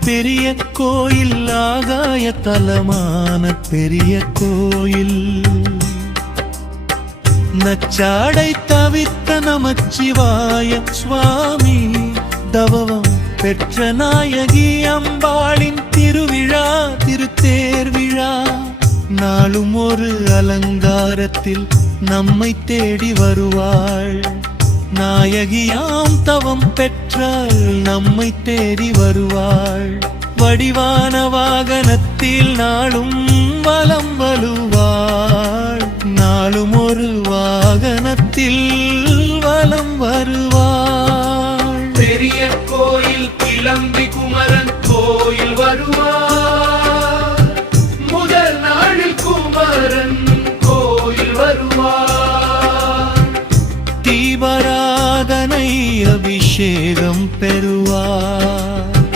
பெரிய கோயில் ஆகாய தலமான பெரிய கோயில். நச்சாடை தவித்த நமச்சிவாய சுவாமி தவம் பெற்ற நாயகி அம்பாளின் திருவிழா திருத்தேர் விழா. நாளும் ஒரு அலங்காரத்தில் நம்மை தேடி வருவாள். நாயகியாம் தவம் பெற்றாள் நம்மை தேடி வருவாள். வடிவான வாகனத்தில் நாளும் வலம் வருவாள். நாளும் ஒரு வாகனத்தில் வலம் வருவாள். பெரிய கோயில் கிளம்பி குமரன் கோயில் வருவார். முதல் நாளில் குமரன் கோயில் வருவார். தீபாராதனை அபிஷேகம் பெறுவார்.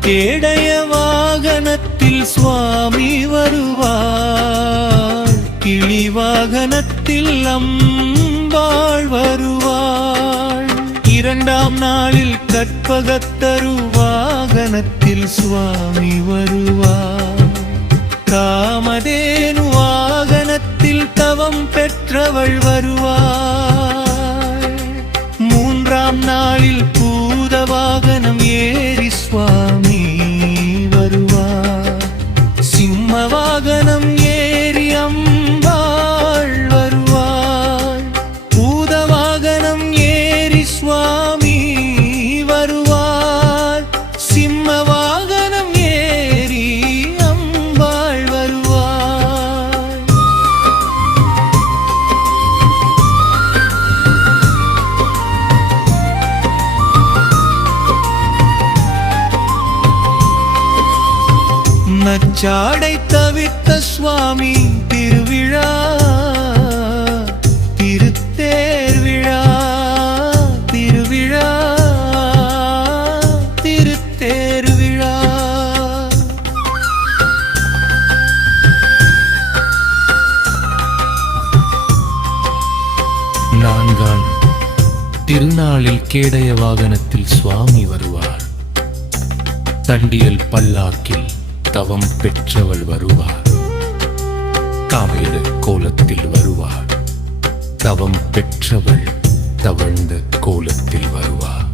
கேடய வாகனத்தில் சுவாமி வருவார். கிளி வாகனத்தில் அம்பாள் வருவாள். இரண்டாம் நாளில் கற்பகத்தரு வாகனத்தில் சுவாமி வருவார். காமதேனு வாகனத்தில் தவம் பெற்றவள் வருவாள். மூன்றாம் நாளில் பூத வாகனம் ஏறி சுவாமி வருவார். சிம்ம வாகனம் ஏறி அம்பாள் வருவாள். பூத வாகனம் ஏறி சுவாமி வருவார். சிம்ம வாகனம் ஏறி அம்பாள் வருவாள். நச்சாடை தவித்த சுவாமி திருவிழா திருத்தேர் விழா. திருவிழா திருத்தேர் விழா. நான்காம் திருநாளில் கேடய வாகனத்தில் சுவாமி வருவார். தண்டியல் பல்லாக்கில் தவம் பெற்றவள் வருவார். காவேரி கோலத்தில் வருவார். தவம் பெற்றவள் தவழ்ந்த கோலத்தில் வருவார்.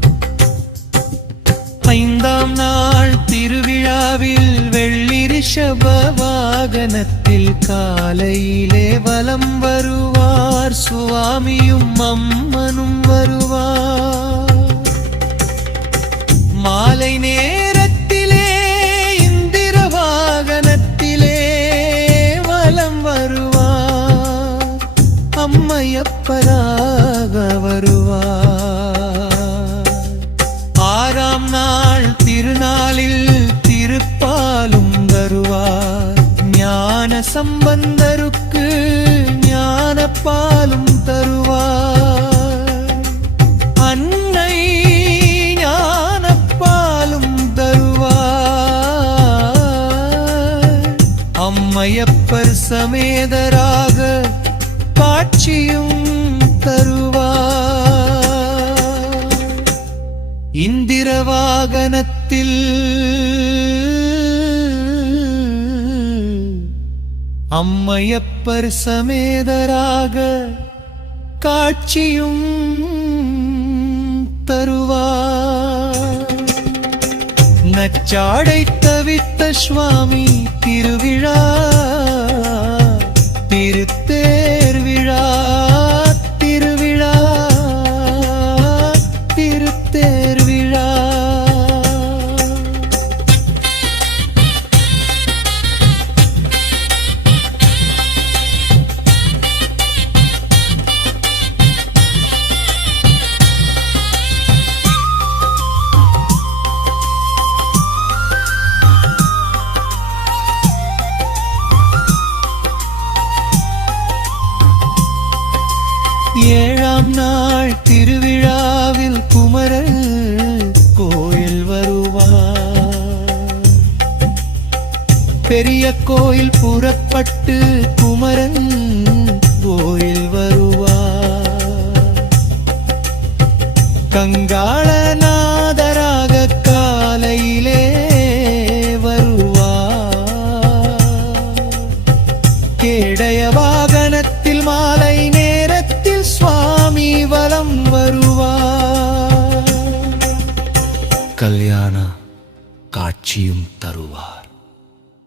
ஐந்தாம் நாள் திருவிழாவில் வெள்ளி ரிஷப வாகனத்தில் காலையிலே வலம் வருவார். சுவாமியும் அம்மனும் வருவார். மாலை நேரத்திலே இந்திர வாகனத்திலே வலம் வருவார். அம்மையப்பராக வருவார். ஆறாம் நாள் திருநாளில் திருப்பாலும் தருவார். ஞான சம்பந்தருக்கு ஞானப்பாலும் தருவார். அன்னை ஞானப்பாலும் தருவார். அம்மையப்பர் சமேதராக காட்சியும் தருவார். இந்திர வாகனத்தில் அம்மையப்பர் சமேதராக காட்சியும் தருவார். நச்சாடை தவித்த சுவாமி திருவிழா திருத்தேர் விழா. திருவிழா திருத்தேர் விழா. ஏழாம் நாள் திருவிழாவில் குமரன் கோயில் வருவார். பெரிய கோயில் புறப்பட்டு குமரன் கோயில் வருவார். கங்காளநாதராக காலை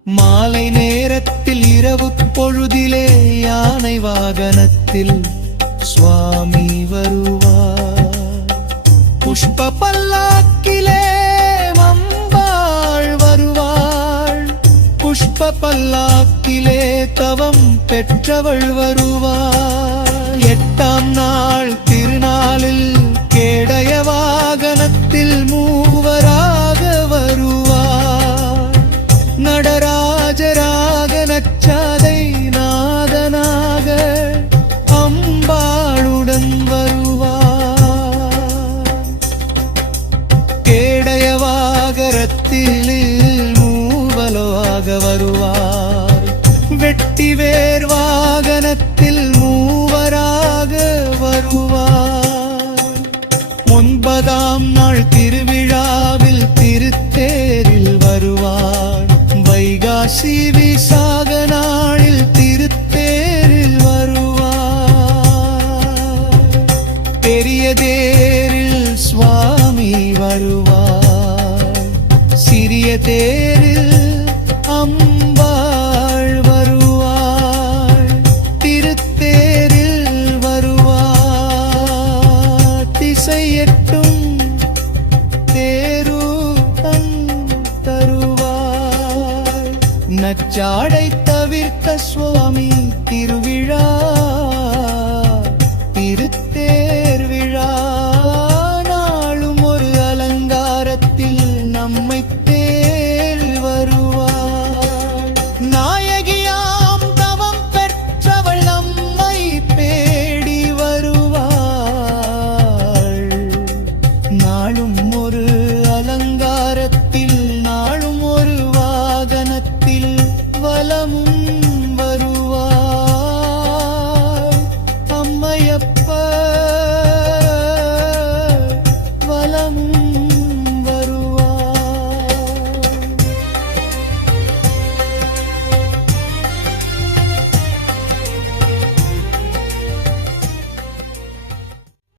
மாலை நேரத்தில் இரவு பொழுதிலே யானை வாகனத்தில் சுவாமி வருவார். புஷ்ப பல்லாக்கிலே அம்பாள் வருவாள். புஷ்ப பல்லாக்கிலே தவம் பெற்றவள் வருவாள். 8ஆம் நாள் திருநாளில் கேடய வாகனத்தில் மூவராக வருவார். நடராஜராக நச்சாதை நாதனாக அம்பாளுடன் வருவார். கேடய வாகனத்தில் மூவலாக வருவார். வெட்டிவேர் வாகனத்தில் மூவராக வருவார். 9ஆம் நாள் திருவிழாவில் திருத்தேரில் வருவார். வைகாசி விசாக நாளில் திருத்தேரில் வருவார். பெரிய தேரில் சுவாமி வருவார். சிறிய தேரில் அம்பாள் வருவாள். திருத்தேரில் வருவார். திசையெட்டும் தேரூட்டம் தருவார். நச்சாடை தவிர்த்த சுவாமி திருவிழா திருத்தேர் விழா நாளும் ஒரு அலங்காரத்தில் நம்மை